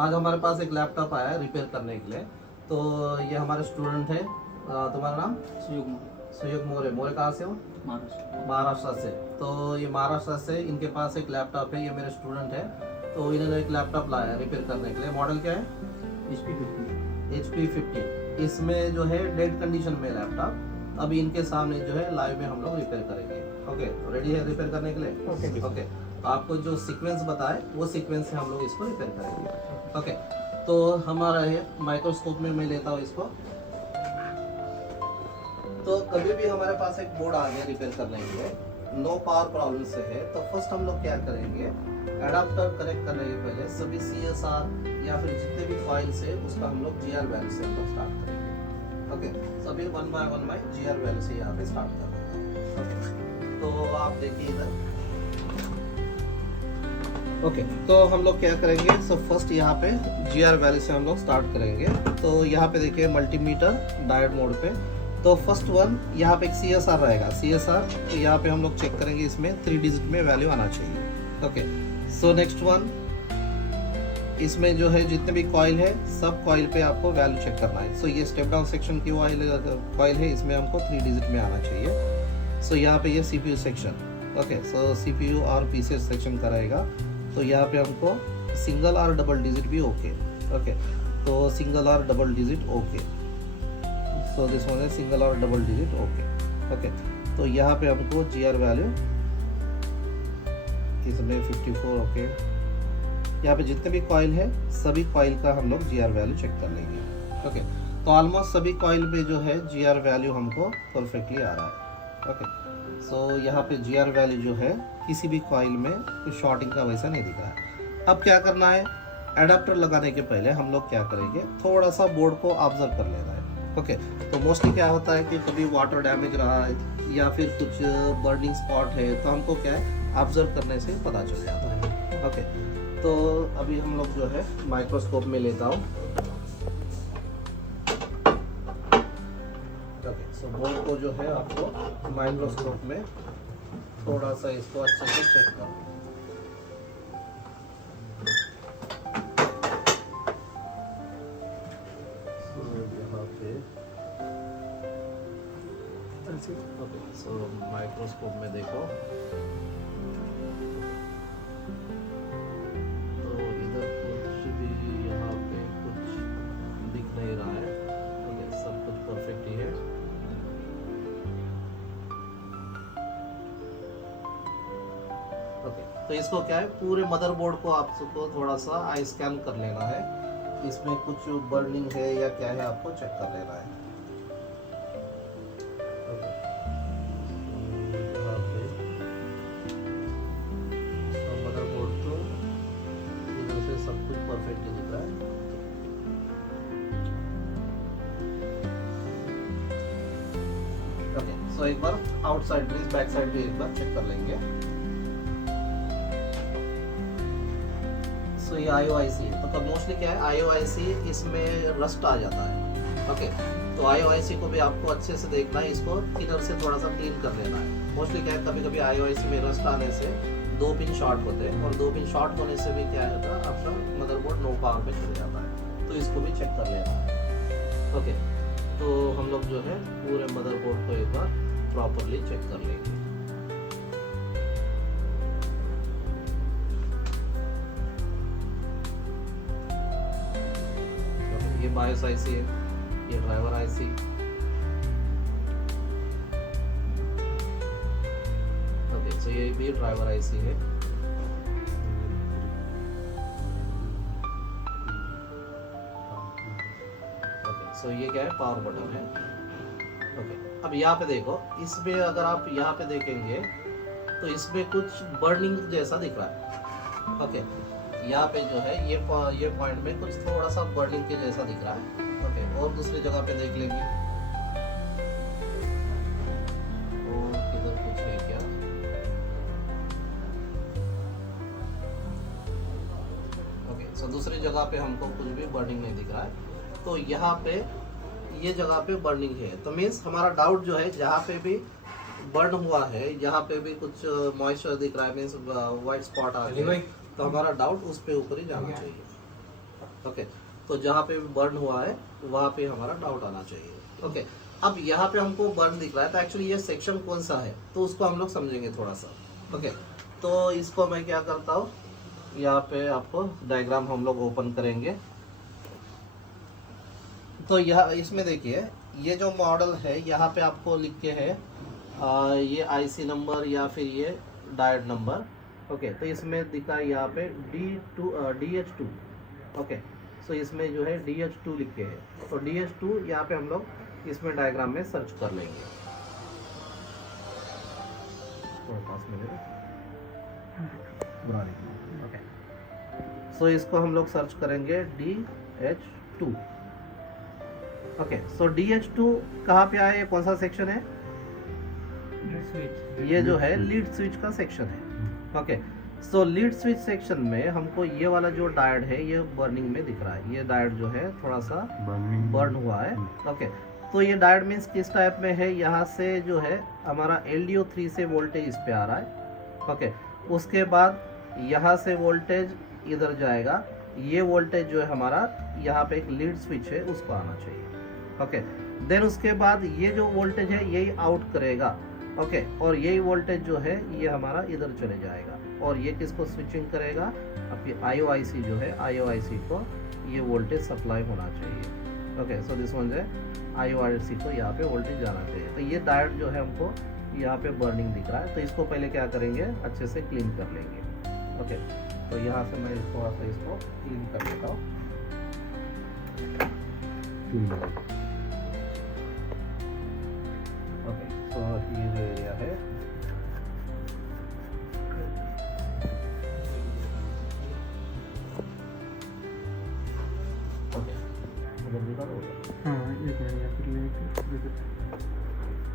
आज हमारे पास एक लैपटॉप आया है रिपेयर करने के लिए। तो ये हमारे स्टूडेंट है। तुम्हारा नाम? सुयोग मोरे। मोरे कहाँ से हो? महाराष्ट्र से। तो ये महाराष्ट्र से इनके पास एक लैपटॉप है, ये मेरे स्टूडेंट है। तो इन्होंने एक लैपटॉप लाया है रिपेयर करने के लिए। मॉडल क्या है? HP50। इसमें जो है डेड कंडीशन में लैपटॉप। अभी इनके सामने जो है लाइव में हम लोग रिपेयर करेंगे। ओके, तो रेडी है रिपेयर करने के लिए? ओके, तो आपको जो सीक्वेंस बताए वो सीक्वेंस से हम लोग इसको रिपेयर करेंगे। ओके, तो हमारा ये माइक्रोस्कोप में मैं लेता हूँ इसको। तो कभी भी हमारे पास एक बोर्ड आ गया रिपेयर करने के लिए, नो पावर प्रॉब्लम से है, तो फर्स्ट हम लोग क्या करेंगे, एडाप्टर कनेक्ट करने के पहले सभी CSR या फिर जितने भी फाइल्स है उसका हम लोग GR वैल्यू से हम लोग स्टार्ट करेंगे। ओके, सभी 1 बाय 1 बाय GR वैल्यू से यहाँ पे स्टार्ट करेंगे। ओके, तो आप देखिए इधर। ओके, तो हम लोग क्या करेंगे, सो फर्स्ट यहाँ पे GR वैल्यू से हम लोग स्टार्ट करेंगे। तो यहाँ पे देखिए मल्टीमीटर डायोड मोड पे। तो फर्स्ट वन यहाँ पे एक CSR रहेगा। CSR तो यहाँ पे हम लोग चेक करेंगे, इसमें 3 डिजिट में वैल्यू आना चाहिए। ओके, सो नेक्स्ट वन, इसमें जो है जितने भी कॉइल है सब कॉइल पे आपको वैल्यू चेक करना है। सो ये स्टेप डाउन सेक्शन की कॉइल है, इसमें हमको 3 डिजिट में आना चाहिए। सो यहाँ पे ये CPU सेक्शन। ओके, सो CPU और PC सेक्शन का रहेगा। तो यहाँ पे हमको सिंगल और डबल डिजिट भी ओके। ओके, तो सिंगल और double digit okay. So this one है सिंगल और डबल डिजिट ओके। ओके, तो यहाँ पे हमको GR वैल्यू इसमें 54 ओके। यहाँ पे जितने भी कॉइल है सभी कॉइल का हम लोग GR वैल्यू चेक कर लेंगे। ओके, तो ऑलमोस्ट सभी कॉइल पे जो है GR वैल्यू हमको परफेक्टली आ रहा है। ओके, सो यहाँ पे GR वैल्यू जो है किसी भी कॉइल में कुछ शॉर्टिंग का वैसा नहीं दिख रहा है। अब क्या करना है, एडाप्टर लगाने के पहले हम लोग क्या करेंगे, थोड़ा सा बोर्ड को ऑब्जर्व कर लेना है। ओके, तो मोस्टली क्या होता है कि कभी वाटर डैमेज रहा है या फिर कुछ बर्निंग स्पॉट है, तो हमको क्या है ऑब्जर्व करने से पता चल जाता है। ओके, तो अभी हम लोग जो है माइक्रोस्कोप में लेता हूँ। ओके, सो बोर्ड को जो है आपको माइक्रोस्कोप में थोड़ा सा इसको अच्छे से चेक करना। ओके, सो माइक्रोस्कोप में देखो तो इधर कुछ भी यहाँ पे कुछ दिख नहीं रहा है। ओके, सब कुछ परफेक्ट ही है। ओके, तो इसको क्या है, पूरे मदरबोर्ड को आपको थोड़ा सा आई स्कैन कर लेना है। इसमें कुछ बर्निंग है या क्या है आपको चेक कर लेना है। सब कुछ परफेक्ट दिख रहा है। ओके, सो एक बार आउटसाइड में बैक साइड भी एक बार चेक कर लेंगे। सो ये IOIC है, तो मोस्टली क्या है IOIC इसमें रस्ट आ जाता है। ओके, तो IOIC को भी आपको अच्छे से देखना है, इसको किधर से थोड़ा सा क्लीन कर लेना है। मोस्टली क्या है कभी कभी IOIC में रस्ट आने से 2 पिन शॉर्ट होते हैं, और 2 पिन शॉर्ट होने से भी क्या होता है आपका मदरबोर्ड नो पावर पे चल जाता है। तो इसको भी चेक कर लेना है। ओके, तो हम लोग जो है पूरे मदरबोर्ड को एक बार प्रॉपरली चेक कर लेंगे। ये बायोस IC है, ये ड्राइवर IC। ओके, सो ये भी ड्राइवर IC है। ओके, सो ये क्या है पावर बटन है। ओके, अब यहाँ पे देखो, इसमें अगर आप यहाँ पे देखेंगे तो इसमें कुछ बर्निंग जैसा दिख रहा है। ओके, यहाँ पे जो है ये पॉइंट में कुछ थोड़ा सा बर्निंग के जैसा दिख रहा है। ओके, और दूसरी जगह पे देख लेंगे और इधर कुछ है क्या। ओके, सो दूसरी जगह पे हमको कुछ भी बर्निंग नहीं दिख रहा है। तो यहाँ पे ये जगह पे बर्निंग है, तो मीन्स हमारा डाउट जो है जहाँ पे भी बर्न हुआ है, यहाँ पे भी कुछ मॉइस्चर दिख रहा है, मीन्स व्हाइट स्पॉट आ गया, तो हमारा डाउट उस पे ऊपर ही जाना चाहिए। ओके, तो जहाँ पे बर्न हुआ है वहाँ पे हमारा डाउट आना चाहिए। ओके, अब यहाँ पे हमको बर्न दिख रहा है, तो एक्चुअली ये सेक्शन कौन सा है तो उसको हम लोग समझेंगे थोड़ा सा। ओके, तो इसको मैं क्या करता हूँ, यहाँ पे आपको डायग्राम हम लोग ओपन करेंगे। तो यहाँ इसमें देखिए ये जो मॉडल है यहाँ पे आपको लिख के है ये आईसी नंबर या फिर ये डायोड नंबर। ओके, तो इसमें दिखा है यहाँ पे DH2। ओके, सो इसमें जो है DH2 लिख के है, तो DH2 यहाँ पे हम लोग इसमें डायग्राम में सर्च कर लेंगे। ओके, सो इसको हम लोग सर्च करेंगे DH2। ओके, सो DH2 कहाँ पे आया, कौन सा सेक्शन है, ये जो है लीड स्विच का सेक्शन है। ओके, सो लीड स्विच सेक्शन में हमको ये वाला जो डायोड है ये बर्निंग में दिख रहा है, ये डायोड जो है थोड़ा सा बर्न हुआ है। ओके, तो ये डायोड मीन्स किस टाइप में है, यहाँ से जो है हमारा LDO3 से वोल्टेज इस पे आ रहा है। ओके, उसके बाद यहाँ से वोल्टेज इधर जाएगा, ये वोल्टेज जो है हमारा यहाँ पे एक लीड स्विच है उसको आना चाहिए। ओके, देन उसके बाद ये जो वोल्टेज है यही आउट करेगा। ओके, और यही वोल्टेज जो है ये हमारा इधर चले जाएगा और ये किसको स्विचिंग करेगा, आपकी IOIC जो है IOIC को ये वोल्टेज सप्लाई होना चाहिए। ओके, सो दिस वन है IOIC को यहाँ पे वोल्टेज जाना चाहिए। तो ये डायोड जो है हमको यहाँ पे बर्निंग दिख रहा है, तो इसको पहले क्या करेंगे, अच्छे से क्लीन कर लेंगे। ओके, तो यहाँ से मैं थोड़ा सा इसको क्लीन कर लेता हूँ। ओके, तो ये जो एरिया है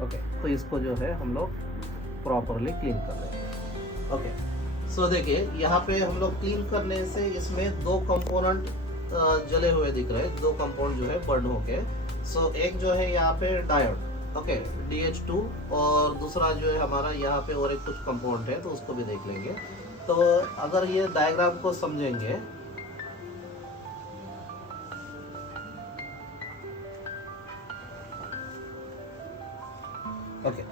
ओके, तो इसको जो है हम लोग प्रॉपरली क्लीन कर लेंगे। ओके, सो देखिए यहाँ पे हम लोग क्लीन करने से इसमें दो कंपोनेंट जले हुए दिख रहे हैं, दो कंपाउंड जो है बर्न होके। सो एक जो है यहाँ पे डायोड, ओके, DH2, और दूसरा जो है हमारा यहाँ पे और एक कुछ कंपाउंड है तो उसको भी देख लेंगे। तो अगर ये डायग्राम को समझेंगे, ओके,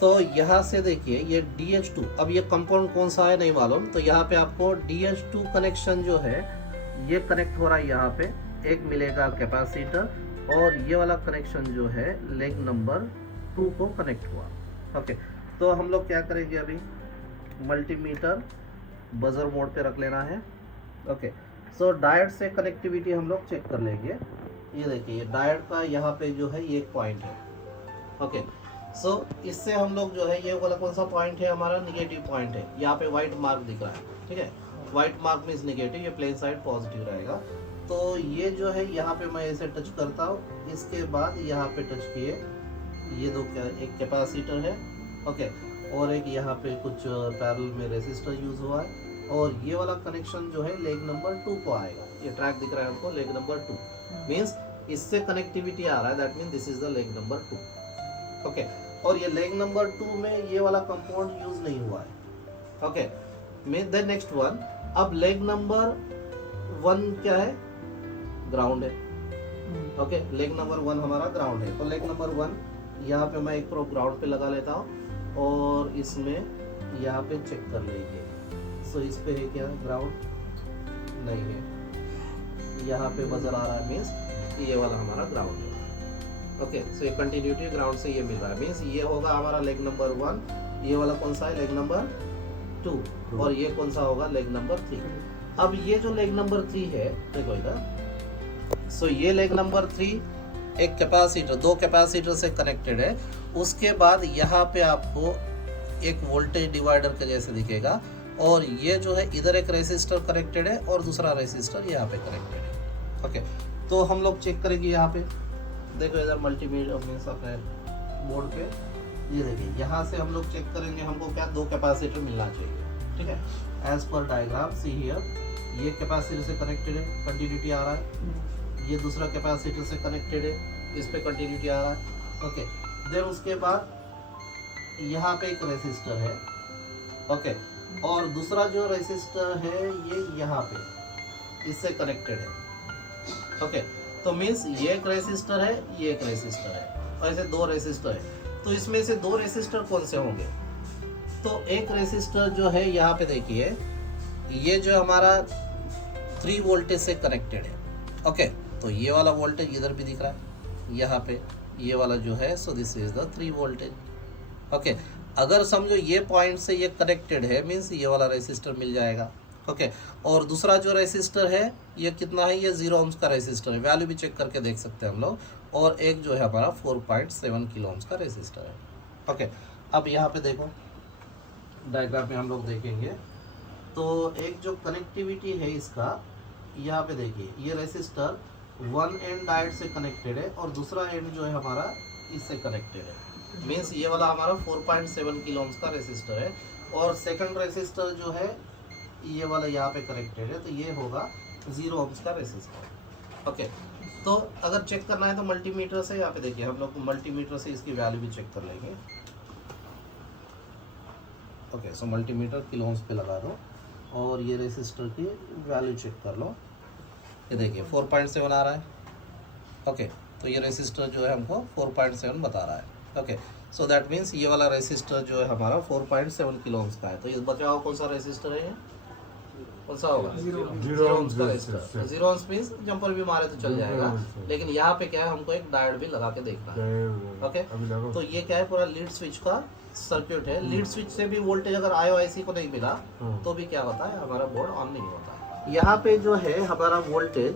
तो यहाँ से देखिए ये DH2, अब ये कंपाउंड कौन सा है नहीं मालूम, तो यहाँ पे आपको DH2 कनेक्शन जो है ये कनेक्ट हो रहा है, यहाँ पे एक मिलेगा कैपेसिटर, और ये वाला कनेक्शन जो है लेग नंबर 2 को कनेक्ट हुआ। ओके, तो हम लोग क्या करेंगे, अभी मल्टीमीटर बजर मोड पे रख लेना है। ओके, सो डायोड से कनेक्टिविटी हम लोग चेक कर लेंगे। ये देखिए ये डायोड का यहाँ पे जो है ये एक पॉइंट है। ओके, सो इससे हम लोग जो है ये वाला कौन सा पॉइंट है, हमारा निगेटिव पॉइंट है, यहाँ पे व्हाइट मार्क दिख रहा है। ठीक है, व्हाइट मार्क मीन्स निगेटिव, ये प्लेन साइड पॉजिटिव रहेगा। तो ये जो है यहाँ पे मैं ऐसे टच करता हूँ, इसके बाद यहाँ पे टच किए, ये दो एक कैपेसिटर है, ओके, और एक यहाँ पे कुछ पैरेलल में रेसिस्टर यूज हुआ है, और ये वाला कनेक्शन जो है लेग नंबर 2 को आएगा। ये ट्रैक दिख रहा है हमको, लेग नंबर 2 मीन्स इससे कनेक्टिविटी आ रहा है, that mean this is the leg number 2। Okay, और ये लेग नंबर 2 में ये वाला कंपाउंड यूज नहीं हुआ है। ओके, देन नेक्स्ट वन, अब लेग नंबर 1 क्या है, ग्राउंड है। ओके, लेग नंबर 1 हमारा ग्राउंड है, तो लेग नंबर 1 यहाँ पे मैं एक प्रो ग्राउंड पे लगा लेता हूँ, और इसमें यहाँ पे चेक कर लीजिए। सो इस पे है क्या, ग्राउंड नहीं है, यहाँ पे बजर आ रहा है, मीन्स ये वाला हमारा ग्राउंड है। ओके, सो ये कंटिन्यूटी ग्राउंड से ये मिल रहा है, मीन्स ये होगा हमारा लेग नंबर 1, ये वाला कौन सा है, लेग नंबर 2, और ये कौन सा होगा, लेग नंबर 3। अब ये जो लेग नंबर 3 है, देखो इधर, सो ये लेग नंबर 3 एक कैपेसिटर, दो कैपेसिटर से कनेक्टेड है। उसके बाद यहाँ पे आपको एक वोल्टेज डिवाइडर के जैसे दिखेगा, और ये जो है इधर एक रेसिस्टर कनेक्टेड है और दूसरा रेसिस्टर यहाँ पे कनेक्टेड है। ओके, तो हम लोग चेक करेंगे यहाँ पे, देखो इधर मल्टीमीटर मीन्स अपने बोर्ड पे, ये देखिए यहाँ से हम लोग चेक करेंगे, हमको क्या दो कैपेसिटर मिलना चाहिए। ठीक है, as per diagram see here, ये कैपेसिटर से कनेक्टेड है, कंटिन्यूटी आ रहा है, ये दूसरा कैपेसिटर से कनेक्टेड है, इस पे कंटिन्यूटी आ रहा है। ओके, देन उसके बाद यहाँ पे एक रेसिस्टर है। ओके, और दूसरा जो रेसिस्टर है ये यहाँ पे इससे कनेक्टेड है। ओके, तो मीन्स ये एक रेसिस्टर है, ये एक रेसिस्टर है, और ऐसे दो रेसिस्टर है। तो इसमें से दो रेसिस्टर कौन से होंगे? तो एक रेसिस्टर जो है यहाँ पे देखिए, ये जो हमारा 3 वोल्टेज से कनेक्टेड है। ओके, तो ये वाला वोल्टेज इधर भी दिख रहा है यहाँ पे, ये वाला जो है, so this is the 3 voltage. Okay, अगर समझो ये पॉइंट से ये कनेक्टेड है, मीन्स ये वाला रेसिस्टर मिल जाएगा। ओके, और दूसरा जो रेसिस्टर है ये कितना है? ये 0 ohms का रेसिस्टर है, वैल्यू भी चेक करके देख सकते हैं हम लोग। और एक जो है हमारा 4.7 किलो ohms का रेसिस्टर है। ओके, अब यहाँ पे देखो डायग्राम में हम लोग देखेंगे, तो एक जो कनेक्टिविटी है इसका, यहाँ पे देखिए ये रेसिस्टर वन एंड डायोड से कनेक्टेड है और दूसरा एंड जो है हमारा इससे कनेक्टेड है। मीन्स ये वाला हमारा 4.7 किलो ohms का रेसिस्टर है, और सेकंड रेसिस्टर जो है ये वाला यहाँ पे कनेक्टेड है, तो ये होगा 0 ohms का रेसिस्टर। ओके, तो अगर चेक करना है तो मल्टीमीटर से, यहाँ पे देखिए हम लोग मल्टीमीटर से इसकी वैल्यू भी चेक कर लेंगे। ओके, सो मल्टीमीटर किलो ohms पे लगा दो और ये रेसिस्टर की वैल्यू चेक कर लो। ये देखिए 4.7 आ रहा है। ओके, तो ये रेसिस्टर जो है हमको 4.7 बता रहा है। ओके, सो दैट मीन्स ये वाला रेसिस्टर जो है हमारा 4.7 किलो ohms का है। तो ये बचा हुआ कौन सा रेसिस्टर है? ये कौन सा होगा? 0 ohms का रेसिस्टर। 0 ohms मीन्स जंपर भी मारे तो चल जाएगा, लेकिन यहाँ पे क्या है, हमको एक डायोड भी लगा के देखना है। ओके, तो ये क्या है, पूरा लीड स्विच का सर्किट है। लीड स्विच से भी वोल्टेज अगर IOIC को नहीं मिला तो भी क्या होता है, हमारा बोर्ड ऑन नहीं होता। यहाँ पे जो है हमारा वोल्टेज,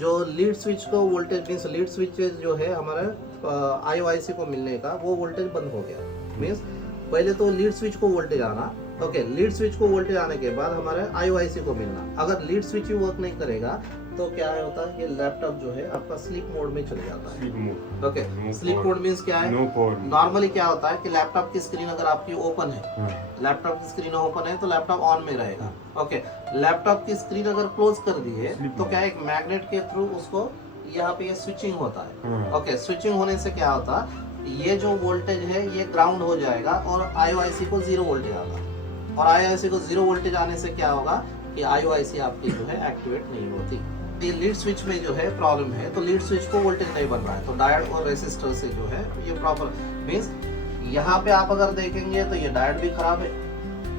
जो लीड स्विच को वोल्टेज मीन्स लीड स्विचेज जो है हमारे IOIC को मिलने का, वो वोल्टेज बंद हो गया। मीन्स पहले तो लीड स्विच को वोल्टेज आना, ओके, लीड स्विच को वोल्टेज आने के बाद हमारे IOIC को मिलना। अगर लीड स्विच ही वर्क नहीं करेगा तो क्या है होता है, ये लैपटॉप जो है आपका स्लीप मोड में चले जाता है। ओके, स्लीप मोड मीन्स क्या है? नॉर्मली क्या होता है कि लैपटॉप की स्क्रीन अगर आपकी ओपन है, लैपटॉप की स्क्रीन ओपन है तो लैपटॉप ऑन में रहेगा। ओके, लैपटॉप की स्क्रीन अगर क्लोज कर दिए तो क्या है, एक मैग्नेट के थ्रू उसको यहाँ पे ये स्विचिंग होता है। ओके, स्विचिंग होने से क्या होता है, ये जो वोल्टेज है ये ग्राउंड हो जाएगा और IOIC को 0 वोल्टेज आता है। और IOIC को 0 वोल्टेज आने से क्या होगा कि IOIC आपकी जो है एक्टिवेट नहीं होती। ये लीड स्विच में जो है प्रॉब्लम है, तो लीड स्विच को वोल्टेज नहीं बन रहा है, तो डायोड और रेसिस्टर से जो है ये प्रॉपर मीन्स यहाँ पे आप अगर देखेंगे तो ये डायोड भी खराब है।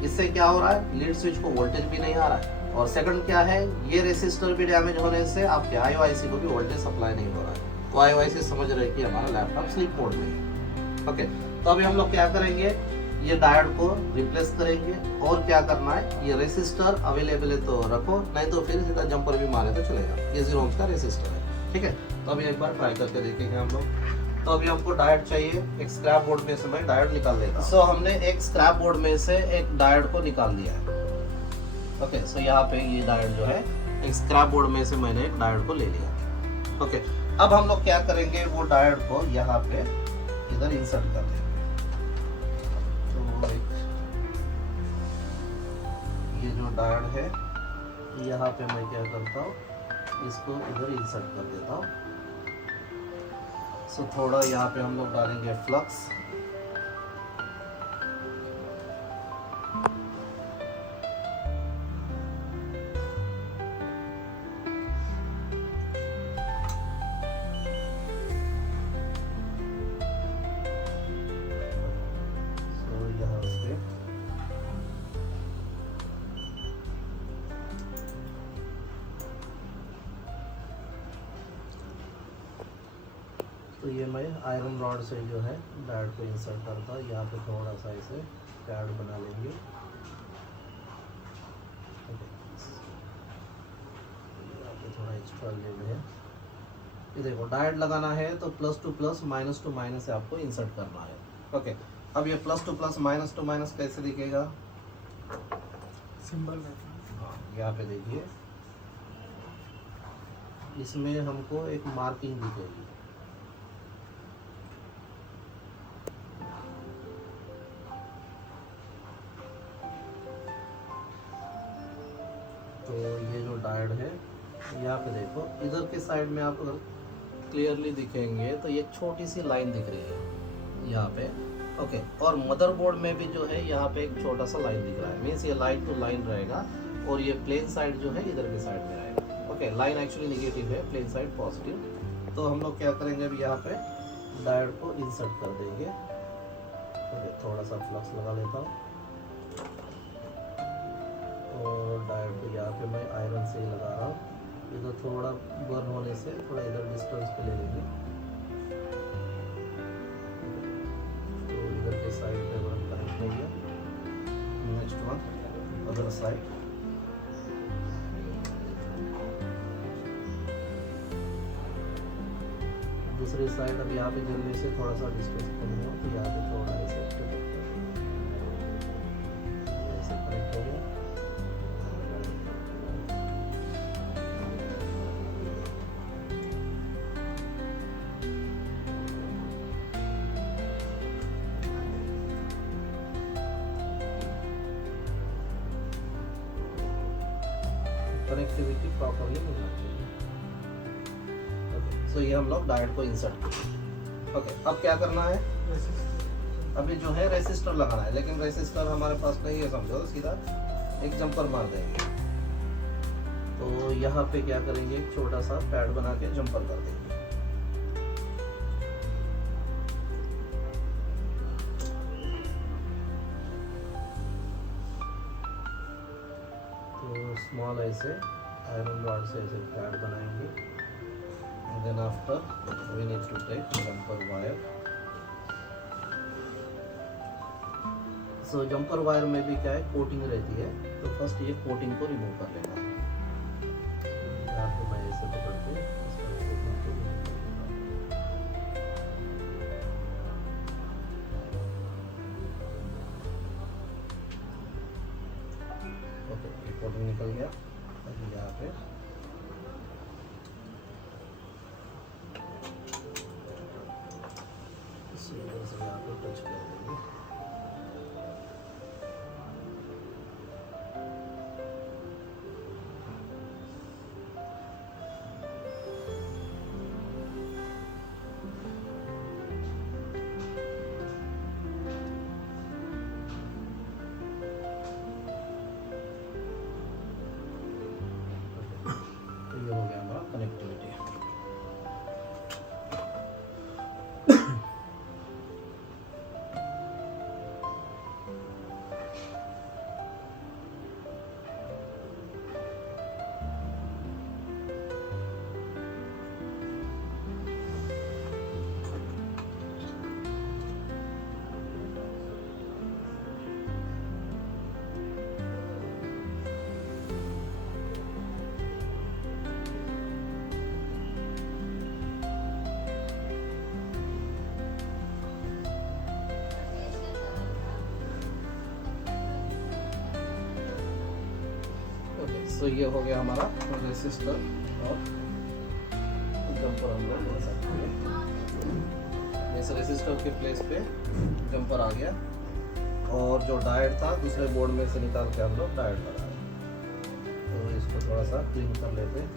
इससे क्या हो रहा है, लीड स्विच को वोल्टेज भी नहीं आ रहा है, और सेकंड क्या है, ये रेसिस्टर भी डैमेज होने से आपके IOIC को भी वोल्टेज सप्लाई नहीं हो रहा है। तो IOIC समझ रहे कि हमारा लैपटॉप स्लीप मोड में है। ओके, तो अभी हम लोग क्या करेंगे, ये डायोड को रिप्लेस करेंगे, और क्या करना है, ये रेसिस्टर अवेलेबल है तो रखो, नहीं तो फिर सीधा जंपर भी मारे तो चलेगा। ये 0 ohms का रेसिस्टर है, ठीक है। तो अभी एक बार ट्राई करके देखेंगे हम लोग। तो अभी हमको डायोड चाहिए, एक स्क्रैप बोर्ड में से मैं डायोड निकाल लेता हूं। सो हमने एक स्क्रैप बोर्ड में से एक डायोड को निकाल दिया है। ओके, सो यहाँ पे ये डायोड जो है, एक स्क्रैप बोर्ड में से मैंने एक डायोड को ले लिया। ओके, अब हम लोग क्या करेंगे, वो डायोड को यहाँ पे इधर इंसर्ट कर देंगे। ये जो डायोड है, यहाँ पे मैं क्या करता हूँ, इसको इधर इंसर्ट कर देता हूँ। सो थोड़ा यहाँ पे हम लोग डालेंगे फ्लक्स। तो ये मैं आयरन रॉड से जो है डायोड को इंसर्ट करता हूँ। यहाँ पे थोड़ा सा इसे पैड बना लेंगे। यहाँ पे थोड़ा एक्स्ट्रा लेड है। ये देखो, डायोड लगाना है तो plus two plus, minus two minus से आपको इंसर्ट करना है। ओके, अब ये plus two plus, minus two minus कैसे दिखेगा, सिंबल। हाँ, यहाँ पे देखिए, इसमें हमको एक मार्किंग दिखेगी। तो ये जो डायोड है, यहाँ पे देखो, इधर के साइड में आप अगर क्लियरली दिखेंगे तो ये छोटी सी लाइन दिख रही है यहाँ पे। ओके, और मदरबोर्ड में भी जो है यहाँ पे एक छोटा सा लाइन दिख रहा है, मीन्स ये लाइन टू लाइन रहेगा, और ये प्लेन साइड जो है इधर के साइड में रहेगा। Okay, okay, line actually negative है, प्लेन साइड पॉजिटिव। तो हम लोग क्या करेंगे अभी यहाँ पे डायोड को इंसर्ट कर देंगे। ओके, थोड़ा सा फ्लक्स लगा लेता हूँ और डायोड को यहाँ पे मैं आयरन से लगा रहा हूँ। इधर थोड़ा बर्न होने से थोड़ा इधर डिस्टेंस पे ले लेंगे, तो इधर के साइड पे बर्न कनेक्ट हो गया। नेक्स्ट वन अदर साइड, दूसरी साइड अब यहाँ पे जलने से थोड़ा सा डिस्टेंस कम हुआ, तो यहाँ पे थोड़ा ऐसे कनेक्ट हो गया। कनेक्टिविटी प्रॉपरली मिलना चाहिए। ओके, सो ये हम लोग डायोड को इंसर्ट करें। ओके, अब क्या करना है, अभी जो है रेसिस्टर लगाना है, लेकिन रेसिस्टर हमारे पास नहीं है समझो, तो सीधा एक जंपर मार देंगे। तो यहाँ पे क्या करेंगे, एक छोटा सा पैड बना के जंपर कर देंगे। तो स्मॉल ऐसे आयरन रॉड से ऐसे पैड बनाएंगे। And then after we need to take jumper wire. So jumper wire में भी क्या है, कोटिंग रहती है, तो फर्स्ट ये कोटिंग को रिमूव कर लेना है। यहाँ पे मैं ऐसे पकड़ के इसका कोटिंग को remove कर लेता हूँ। ओके, ये कोटिंग निकल गया। अभी यहाँ पे यहाँ पे टच कर देंगे। तो ये हो गया हमारा कनेक्टिविटी। तो ये हो गया हमारा रेसिस्टर और जंपर हम लोग ले सकते हैं। इस रेसिस्टर के प्लेस पे जंपर आ गया और जो डायोड था दूसरे बोर्ड में से निकाल के हम लोग डायोड लगाए। तो इसको थोड़ा सा क्लीन कर लेते हैं।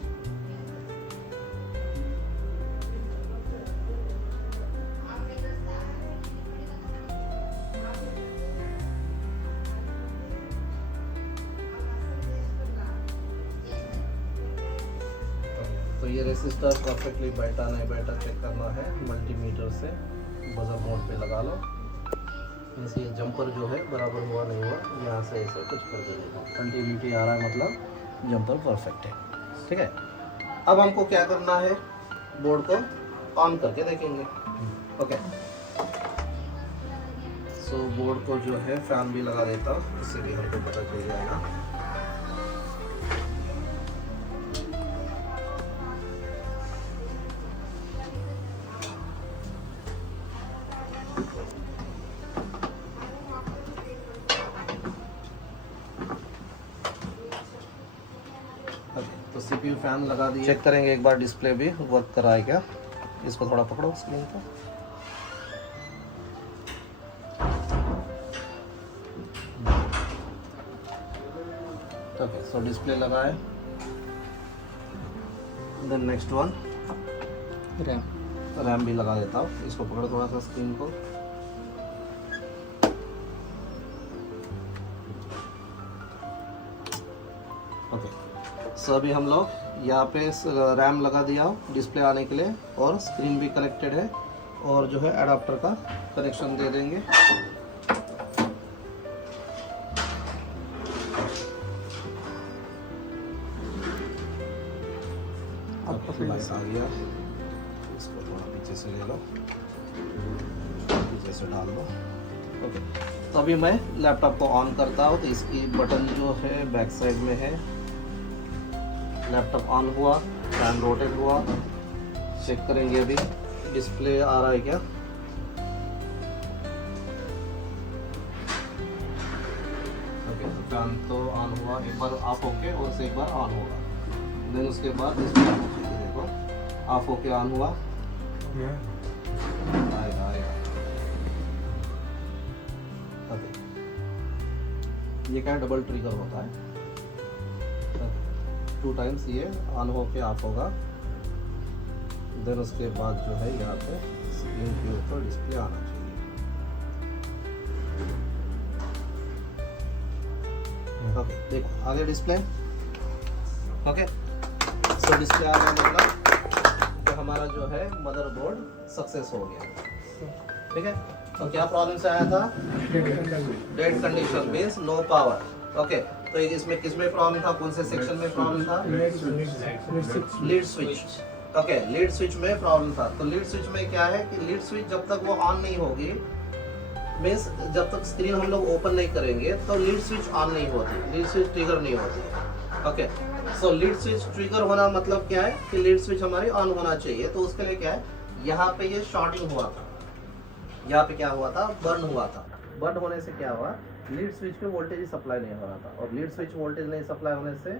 तो ये रेसिस्टर परफेक्टली बैठा नहीं बैठा चेक करना है, मल्टीमीटर से बजर मोड पे लगा लो। जैसे ये जंपर जो है बराबर हुआ नहीं हुआ, यहाँ से ऐसे कुछ कर देगा, कंटिन्यूटी आ रहा है मतलब जंपर परफेक्ट है। ठीक है, अब हमको क्या करना है, बोर्ड को ऑन करके देखेंगे। ओके, सो बोर्ड को जो है फैन भी लगा देता हूँ, इससे भी हमको पता चल जाएगा। तो सीपीयू फैन लगा दिए, चेक करेंगे एक बार डिस्प्ले भी वर्क कर रहा है क्या। इसको थोड़ा पकड़ो स्क्रीन को। ओके, सो डिस्प्ले लगा है। देन नेक्स्ट वन रैम भी लगा देता हूँ। इसको पकड़ो थोड़ा सा स्क्रीन को। ओके, सो अभी हम लोग यहाँ पे रैम लगा दिया डिस्प्ले आने के लिए, और स्क्रीन भी कनेक्टेड है, और जो है एडाप्टर का कनेक्शन दे देंगे। लाइट आ गया, इसको थोड़ा पीछे से ले लो, पीछे से डाल लो। ओके, तो अभी मैं लैपटॉप को ऑन करता हूँ। तो इसकी बटन जो है बैक साइड में है। लैपटॉप ऑन हुआ, फैन रोटेट हुआ, चेक करेंगे अभी डिस्प्ले आ रहा है क्या। ओके, तो फैन तो ऑन हुआ, एक बार ऑफ होके और से एक बार ऑन होगा, देन उसके बाद डिस्प्ले ऑन होगी। देखो ऑफ होके ऑन हुआ, आएगा आएगा। ओके, ये क्या डबल ट्रिगर होता है, 2 टाइम्स ये ऑन होके ऑफ होगा, देन उसके बाद जो है यहाँ पे स्क्रीन के ऊपर डिस्प्ले आना चाहिए। ओके, देखो आगे डिस्प्ले। ओके, सो डिस्प्ले आ गया, मतलब तो हमारा जो है मदरबोर्ड सक्सेस हो गया। ठीक है, तो क्या प्रॉब्लम से आया था, dead condition means no power. Okay, तो इसमें किसमें प्रॉब्लम था, कौन से सेक्शन में प्रॉब्लम था, lead switch. Okay, lead switch में प्रॉब्लम था। तो लीड स्विच में क्या है कि लीड स्विच जब तक वो ऑन नहीं होगी, मींस जब तक स्क्रीन हम लोग ओपन नहीं करेंगे तो लीड स्विच ऑन नहीं होती, लीड स्विच ट्रिगर नहीं होती। ओके, सो लीड स्विच ट्रिगर होना मतलब क्या है कि लीड स्विच हमारी ऑन होना चाहिए। तो उसके लिए क्या है, यहाँ पे ये शॉर्टिंग हुआ था, यहाँ पे क्या हुआ था, बर्न हुआ था। बर्न होने से क्या हुआ, लीड स्विच पे वोल्टेज सप्लाई नहीं हो रहा था, और लीड स्विच वोल्टेज नहीं सप्लाई होने से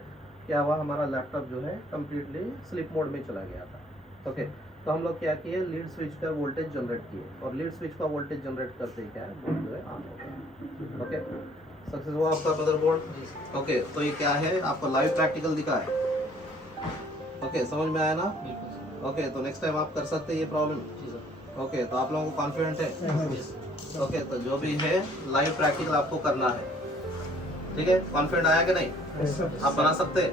क्या हुआ, हमारा लैपटॉप जो है कम्प्लीटली स्लीप मोड में चला गया था। ओके, तो हम लोग क्या किए, लीड स्विच का वोल्टेज जनरेट किए, और लीड स्विच का वोल्टेज जनरेट करते ही क्या है, बोर्ड जो है ऑन हो गया। ओके, सक्सेस हुआ आपका मदरबोर्ड। ओके, तो ये क्या है, आपको लाइव प्रैक्टिकल दिखा है। ओके, समझ में आया ना। ओके, तो नेक्स्ट टाइम आप कर सकते हैं ये प्रॉब्लम। ओके, तो आप लोगों को कॉन्फिडेंट है। ओके, तो जो भी है लाइव प्रैक्टिकल आपको करना है। ठीक है, कॉन्फिडेंट आया कि नहीं, आप बना सकते हैं।